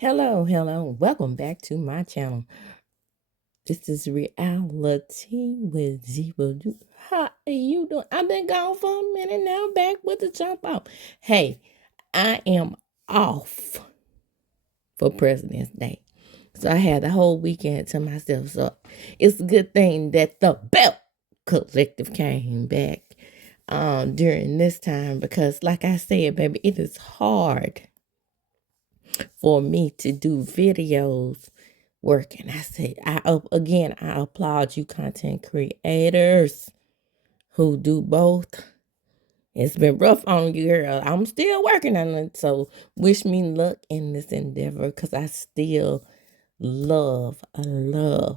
Hello. Welcome back to my channel. This is Reality with Zero. How are you doing? I've been gone for a minute now, back with the jump off. Hey, I am off for President's Day. So I had the whole weekend to myself. So it's a good thing that the Belle Collective came back during this time because, like I said, baby, it is hard for me to do videos working. I said, I applaud you, content creators who do both. It's been rough on you, girl. I'm still working on it. So wish me luck in this endeavor because I still love to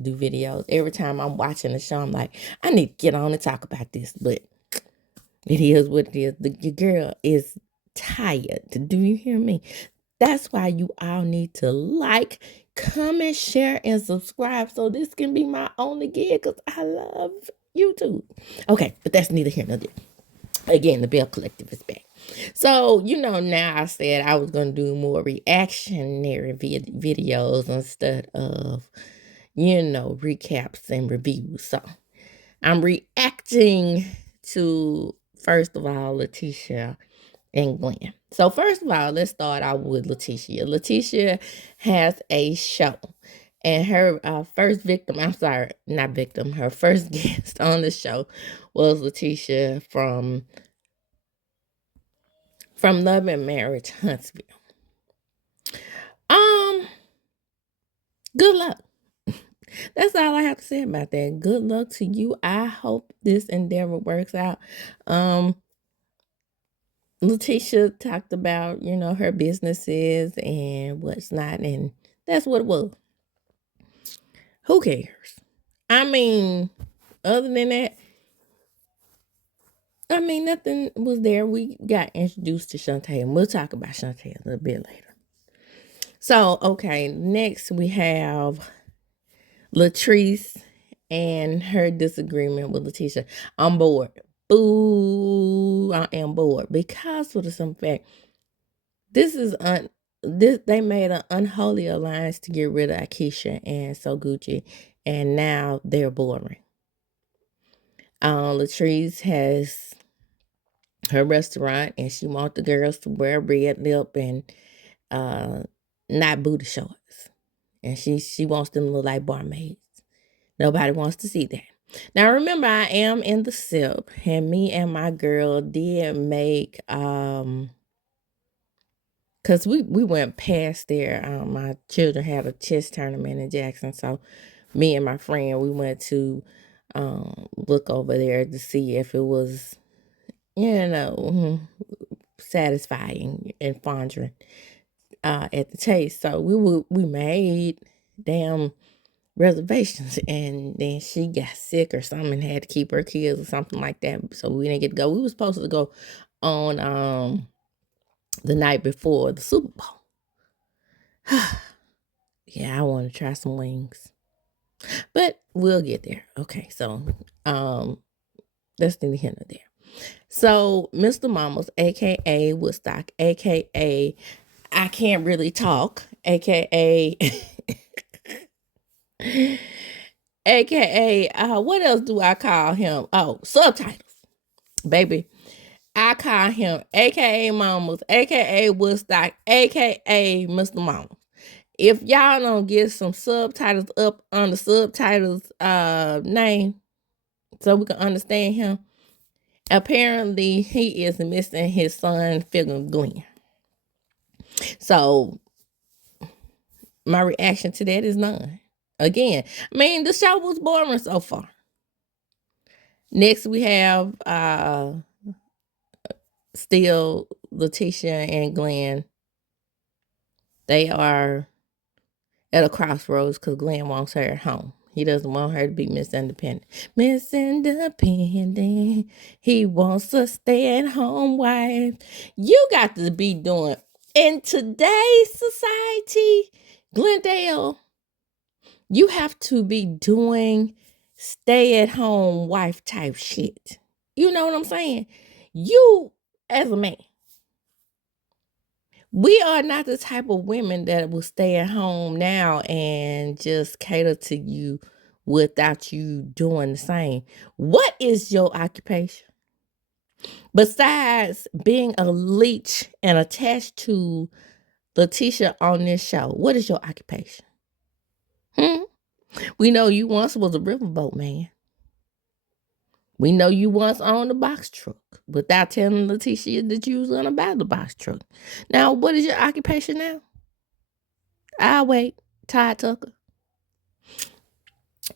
do videos. Every time I'm watching a show, I'm like, I need to get on and talk about this. But it is what it is. Your girl is tired. Do you hear me? That's why you all need to like, comment, share, and subscribe so this can be my only gig because I love YouTube. Okay, but that's neither here nor there. Again, the Belle Collective is back. So, now I said I was going to do more reactionary videos instead of, recaps and reviews. So, I'm reacting to, first of all, LATISHIA and Glenn. So first of all, let's start out with LATISHIA. LATISHIA has a show, and her first victim, I'm sorry, not victim, her first guest on the show was LATISHIA from Love and Marriage Huntsville. Good luck. That's all I have to say about that. Good luck to you. I hope this endeavor works out. LATISHIA talked about, her businesses and what's not, and that's what it was. Who cares? I mean, other than that, nothing was there. We got introduced to Shantae, and we'll talk about Shantae a little bit later. So, okay, next we have LATRICE and her disagreement with LATISHIA. I'm bored. Boo! I am bored because for the simple fact, they made an unholy alliance to get rid of AIKISHA and So Gucci, and now they're boring. LATRICE has her restaurant, and she wants the girls to wear red lip and not booty shorts, and she wants them to look like barmaids. Nobody wants to see that. Now remember, I am in the SIP, and me and my girl did make because we went past there. My children had a chess tournament in Jackson, so me and my friend, we went to look over there to see if it was, satisfying and fondling at the taste. So we made damn reservations, and then she got sick or something and had to keep her kids or something like that. So we didn't get to go. We were supposed to go on the night before the Super Bowl. Yeah, I want to try some wings. But we'll get there. Okay, so that's neither here nor there. So Mr. Mamas, aka Woodstock, aka I can't really talk, aka aka what else do I call him? Oh, subtitles. Baby. I call him aka Mamas, aka Woodstock, aka Mr. Mama. If y'all don't get some subtitles up on the subtitles name so we can understand him, apparently he is missing his son figure Glenn. So my reaction to that is none. Again, the show was boring so far. Next we have still LATISHIA and Glenn. They are at a crossroads because Glenn wants her at home. He doesn't want her to be Miss Independent. Miss Independent. He wants a stay-at-home wife. You got to be doing, in today's society, Glendale, you have to be doing stay-at-home wife type shit. You know what I'm saying? You, as a man, We are not the type of women that will stay at home now and just cater to you without you doing the same. What is your occupation? Besides being a leech and attached to LATISHIA on this show, what is your occupation? Hmm? We know you once was a riverboat man. We know you once owned a box truck without telling LATISHIA that you was gonna buy the box truck. Now, what is your occupation now? I'll wait. Todd Tucker.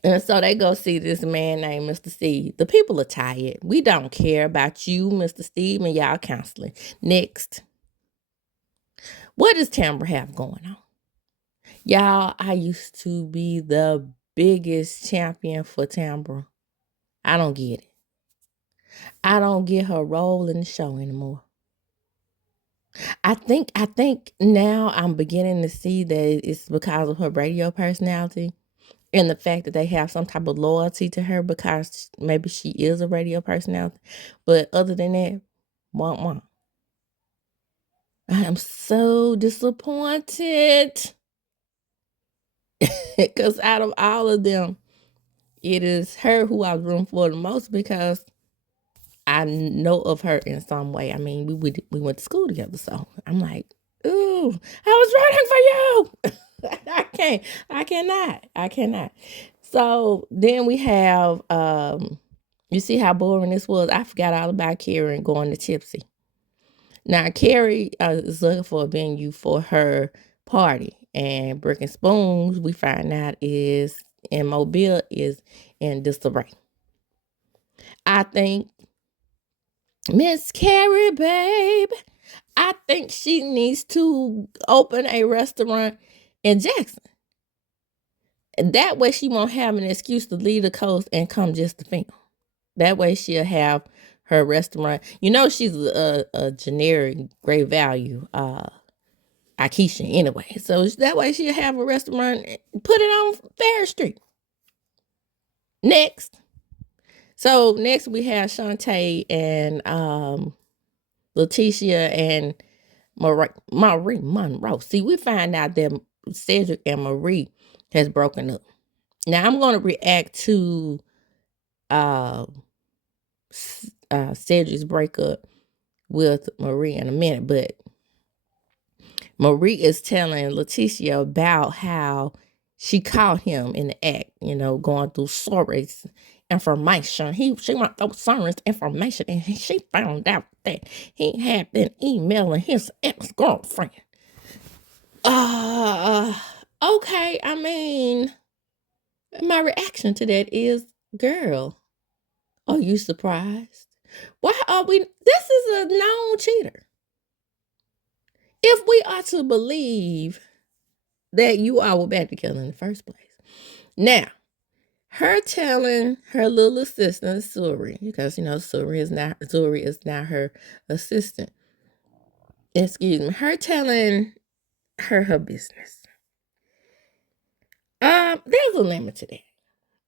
And so they go see this man named Mr. Steve. The people are tired. We don't care about you, Mr. Steve, and y'all counseling. Next. What does Tamra have going on? Y'all, I used to be the biggest champion for Tamra. I don't get it. I don't get her role in the show anymore. I think now I'm beginning to see that it's because of her radio personality and the fact that they have some type of loyalty to her because maybe she is a radio personality. But other than that, womp womp. I am so disappointed because out of all of them, it is her who I was rooting for the most because I know of her in some way. I mean, we went to school together, so I'm like, ooh, I was rooting for you. I cannot. So then we have, you see how boring this was? I forgot all about KERI and going to Tipsy. Now, KERI is looking for a venue for her party, and Brick and Spoons, we find out, is in Mobile, is in disarray. I think Miss KERI, babe, I think she needs to open a restaurant in Jackson. That way she won't have an excuse to leave the coast and come just to film. That way she'll have her restaurant. You know she's a generic great value AIKISHA anyway. So that way she'll have a restaurant, put it on Fair Street. Next. So next we have Shantae and LATISHIA and Marie Monroe. See, we find out that Cedric and Marie has broken up. Now I'm going to react to Cedric's breakup with Marie in a minute, but Marie is telling LATISHIA about how she caught him in the act, going through Sorry's information. She went through Sorry's information and she found out that he had been emailing his ex-girlfriend. Okay, I mean, my reaction to that is, girl, are you surprised? Why are we? This is a known cheater. If we are to believe that you all were back together in the first place. Now, her telling her little assistant, Suri, because, Suri is now her assistant. Excuse me. Her telling her business. There's a limit to that.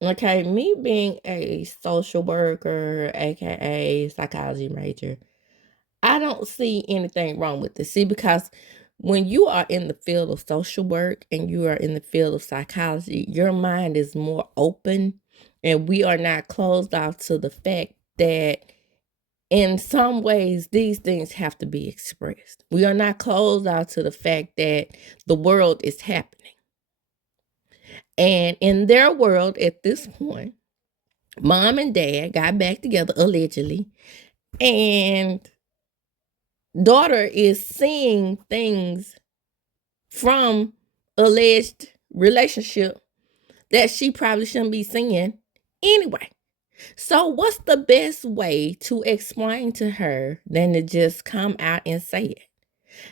Okay, me being a social worker, aka psychology major, I don't see anything wrong with this. See, because when you are in the field of social work and you are in the field of psychology, your mind is more open, and we are not closed off to the fact that in some ways these things have to be expressed. We are not closed off to the fact that the world is happening. And in their world at this point, mom and dad got back together allegedly, and daughter is seeing things from alleged relationship that she probably shouldn't be seeing anyway. So what's the best way to explain to her than to just come out and say it?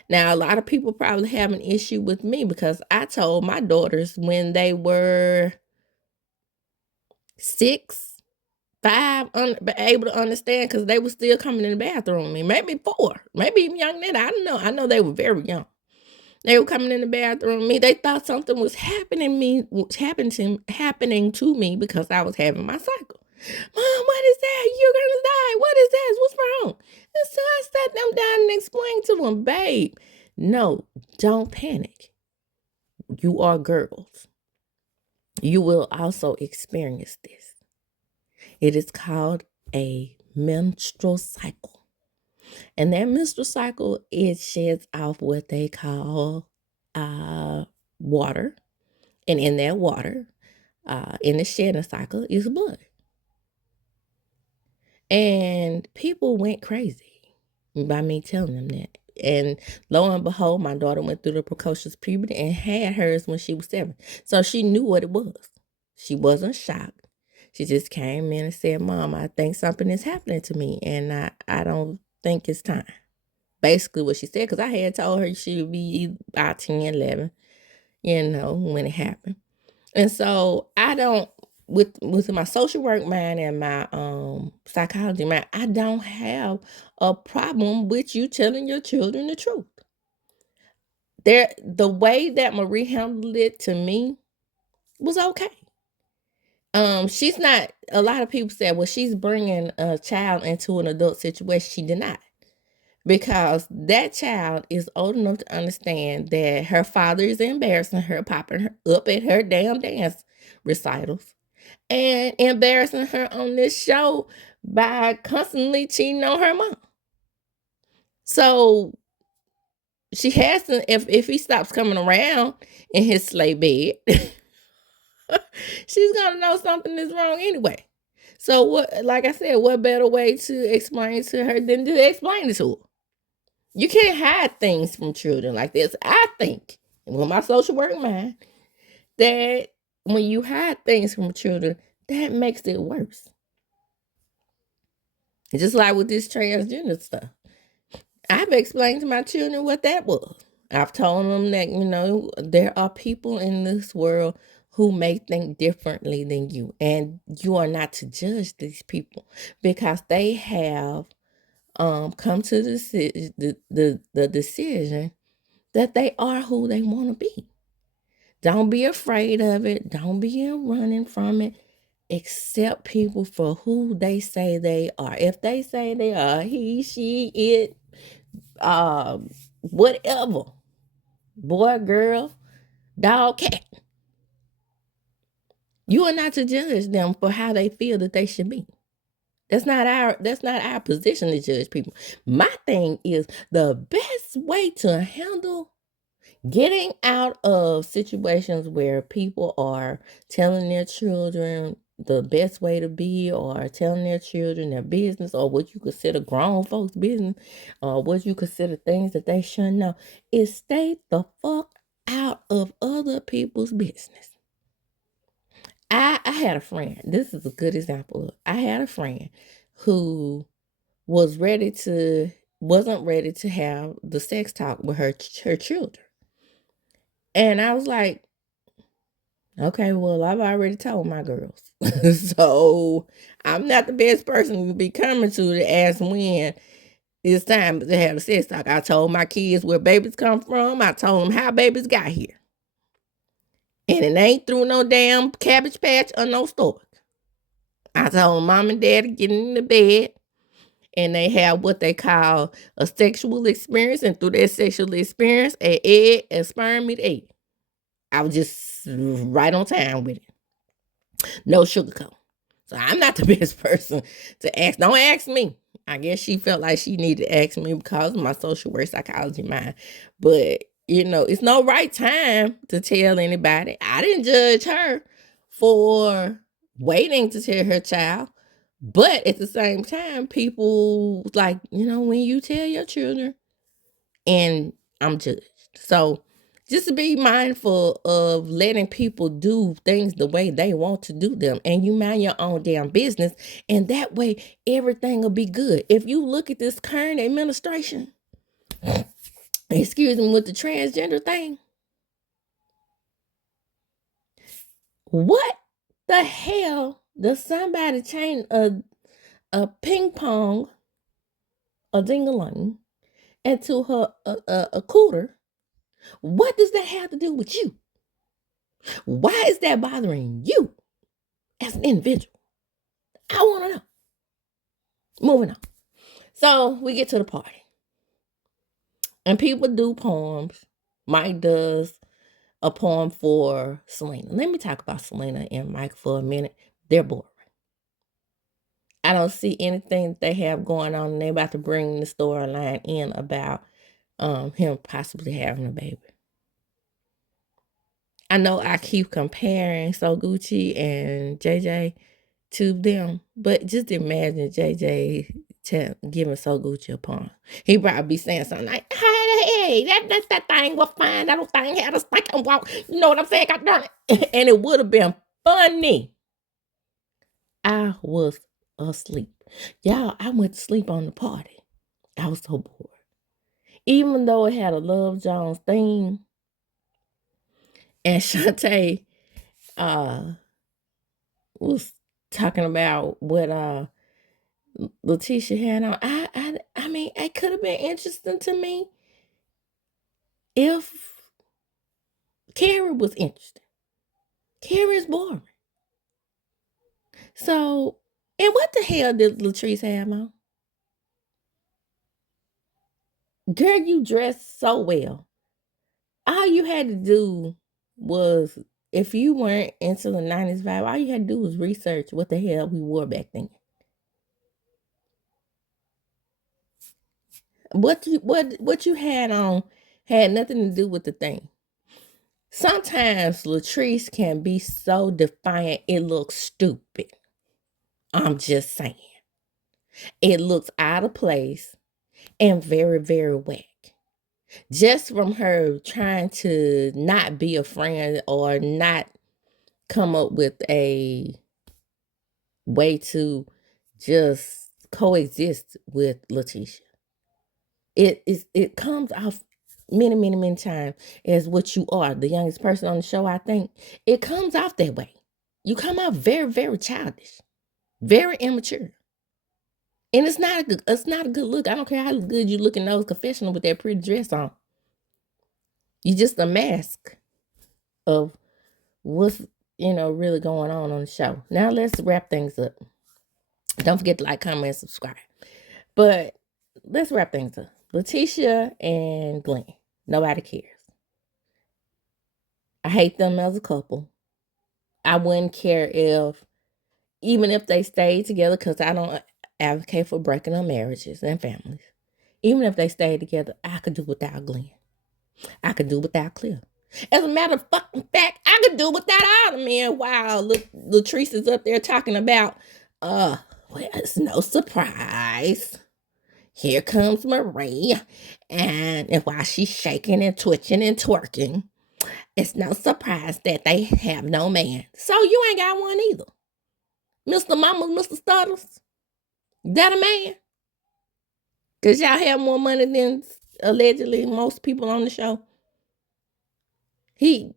Now, a lot of people probably have an issue with me because I told my daughters when they were 6, 5, able to understand because they were still coming in the bathroom with me. Maybe 4, maybe even younger than that. I don't know. I know they were very young. They were coming in the bathroom with me. They thought something was happening to me because I was having my cycle. Mom, what is that? You're gonna die. What is this? What's wrong? And so I sat them down and explained to them, babe, No, don't panic. You are girls. You will also experience this. It is called a menstrual cycle. And that menstrual cycle, it sheds off what they call water. And in that water, in the shedding cycle, is blood. And people went crazy by me telling them that. And lo and behold, my daughter went through the precocious puberty and had hers when she was 7. So she knew what it was. She wasn't shocked. She just came in and said, Mom, I think something is happening to me. And I don't think it's time. Basically what she said, because I had told her she would be about 10, 11, when it happened. And so I don't, with my social work mind and my psychology mind, I don't have a problem with you telling your children the truth. The way that Marie handled it to me was okay. She's not. A lot of people said, well, she's bringing a child into an adult situation. She did not. Because that child is old enough to understand that her father is embarrassing her, popping her up at her damn dance recitals, and embarrassing her on this show by constantly cheating on her mom. So she has to, if he stops coming around in his sleigh bed, she's gonna know something is wrong anyway. So what, like I said, what better way to explain to her than to explain it to her? You can't hide things from children like this. I think, with my social work mind, that when you hide things from children, that makes it worse. Just like with this transgender stuff. I've explained to my children what that was. I've told them that, there are people in this world who may think differently than you. And you are not to judge these people because they have come to the decision that they are who they want to be. Don't be afraid of it. Don't be running from it. Accept people for who they say they are. If they say they are he, she, it, whatever, boy, girl, dog, cat, you are not to judge them for how they feel that they should be. That's not our position to judge people. My thing is the best way to handle getting out of situations where people are telling their children the best way to be, or telling their children their business, or what you consider grown folks' business, or what you consider things that they shouldn't know, is stay the fuck out of other people's business. I had a friend. This is a good example. I had a friend who wasn't ready to have the sex talk with her children. And I was like, okay, well, I've already told my girls. So I'm not the best person to be coming to ask when it's time to have a sex talk. I told my kids where babies come from. I told them how babies got here. And it ain't through no damn Cabbage Patch or no stork. I told mom and dad to get in the bed and they have what they call a sexual experience. And through that sexual experience, an egg and sperm meet egg. I was just right on time with it. No sugarcoat. So I'm not the best person to ask. Don't ask me. I guess she felt like she needed to ask me because of my social work psychology mind. But, it's no right time to tell anybody. I didn't judge her for waiting to tell her child. But at the same time, people like, when you tell your children, and I'm judged. So just to be mindful of letting people do things the way they want to do them, and you mind your own damn business, and that way everything will be good. If you look at this current administration, excuse me, with the transgender thing, what the hell does somebody chain a ping pong, a ding-a-ling, into her a cooter? What does that have to do with you? Why is that bothering you as an individual? I want to know. Moving on. So we get to the party. And people do poems. Mike does a poem for Selena. Let me talk about Selena and Mike for a minute. They're boring. I don't see anything that they have going on, and they're about to bring the storyline in about him possibly having a baby. I know I keep comparing So Gucci and JJ to them, but just imagine JJ giving So Gucci a poem. He probably be saying something like, "Hey, that thing was fine. That thing had a stinking walk. You know what I'm saying? God darn it!" And it would have been funny. I was asleep, y'all. I went to sleep on the party. I was so bored, even though it had a Love Jones theme, and Shantae was talking about what LATISHIA had on. I mean, it could have been interesting to me if KERI was interesting. KERI is boring. So, and what the hell did LATRICE have on? Girl, you dressed so well. All you had to do was, if you weren't into the 90s vibe, all you had to do was research what the hell we wore back then. What you had on had nothing to do with the thing. Sometimes LATRICE can be so defiant, it looks stupid. I'm just saying. It looks out of place and very, very whack. Just from her trying to not be a friend or not come up with a way to just coexist with LATISHIA. It comes off many times as what you are, the youngest person on the show. I think it comes off that way. You come out very, very childish, very immature, and it's not a good look. I don't care how good you look in those confessional with that pretty dress on. You just a mask of what's really going on the show. Now let's wrap things up. Don't forget to like, comment, subscribe. But let's wrap things up. LATISHIA and Glenn. Nobody cares. I hate them as a couple. I wouldn't care even if they stayed together, because I don't advocate for breaking up marriages and families. Even if they stayed together, I could do without Glenn. I could do without Cliff. As a matter of fucking fact, I could do without all the men while LATRICE is up there talking about, well, it's no surprise. Here comes Marie. And while she's shaking and twitching and twerking, it's no surprise that they have no man. So you ain't got one either. Mr. Mama, Mr. Stutters. That a man? Because y'all have more money than allegedly most people on the show. He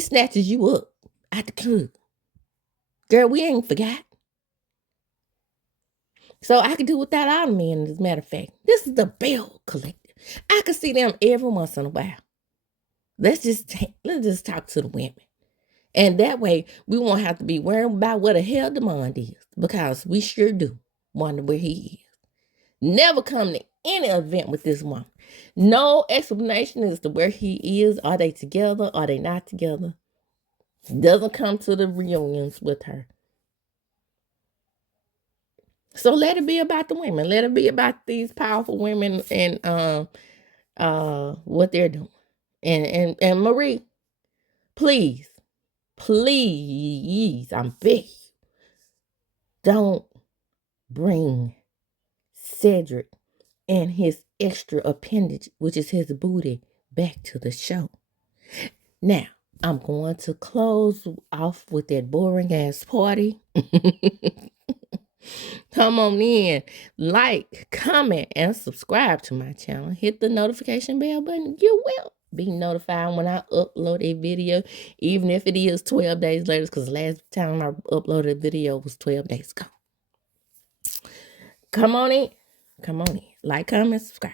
snatches you up at the club. Girl, we ain't forgot. So I could do without all the men, as a matter of fact. This is the Belle Collective. I could see them every once in a while. Let's just talk to the women. And that way, we won't have to be worried about what the hell Demond is. Because we sure do wonder where he is. Never come to any event with this woman. No explanation as to where he is. Are they together? Are they not together? Doesn't come to the reunions with her. So let it be about the women. Let it be about these powerful women and what they're doing. And Marie, please, I'm begging you, don't bring Cedric and his extra appendage, which is his booty, back to the show. Now, I'm going to close off with that boring ass party. Come on in, like, comment, and subscribe to my channel. Hit the notification bell button. You will be notified when I upload a video, even if it is 12 days later, because last time I uploaded a video was 12 days ago. Come on in. Like, comment, subscribe.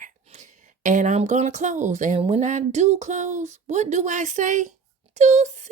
And I'm going to close. And when I do close, what do I say? Deuces.